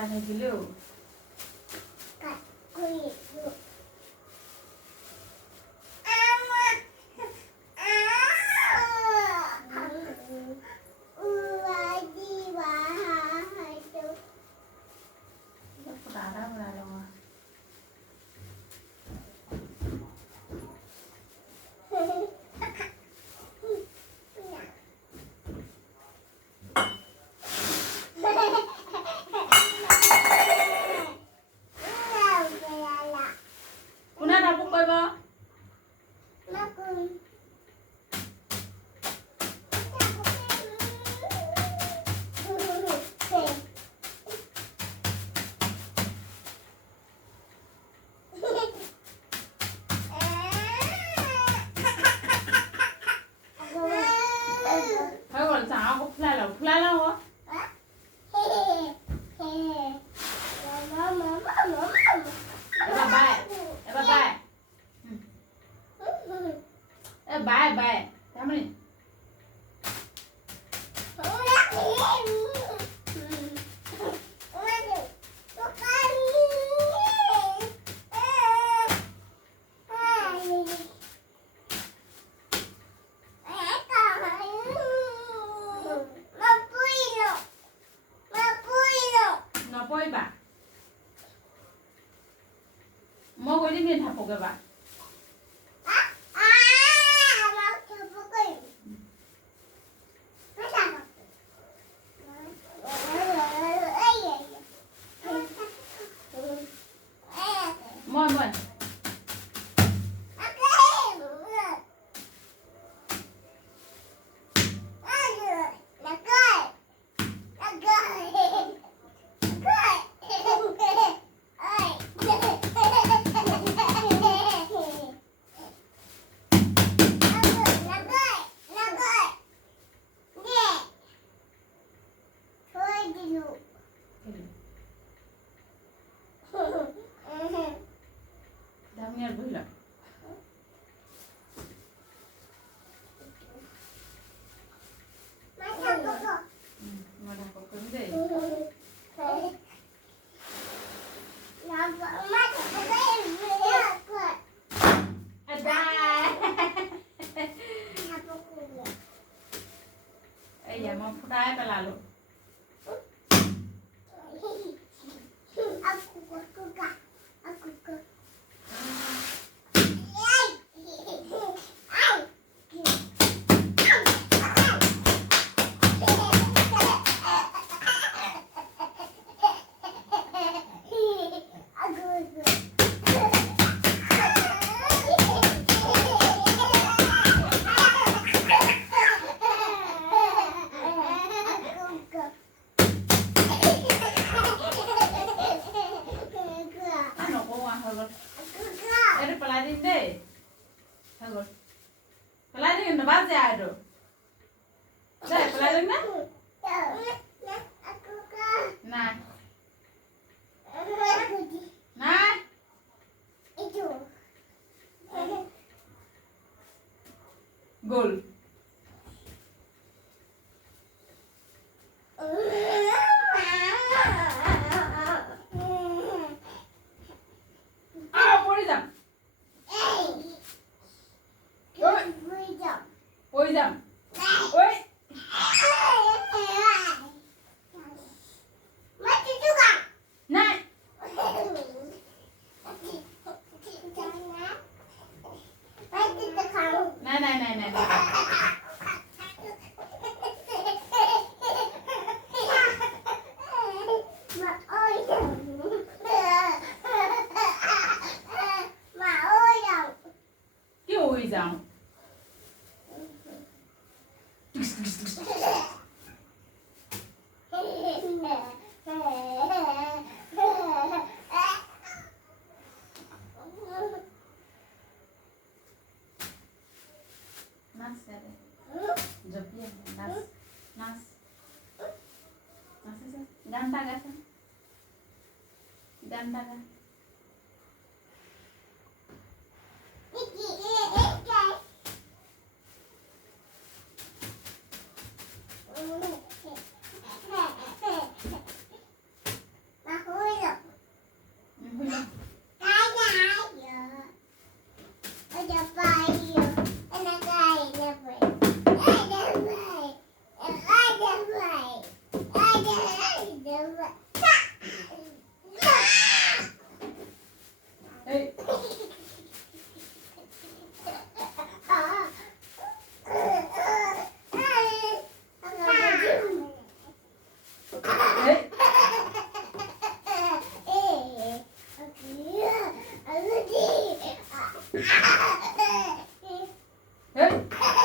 পড়া থাকিলেও bye bye. How many? No puoi ba. Mo có đi miền Hà Nội các bạn. Moi moi. Dami আর বইলা mana kok deh ada ya mau pudai apa lalu Ada pelajaran deh. Halo. Pelajaran na baze ado. Dai pelajaran na? Na. Na. Itu. Gol. Ôi dầm. Ôi. Này. Này. Cái ôi dầm. Nas ada. Jopia, nas. Nas ganta gak sih? Ganta gak? Already.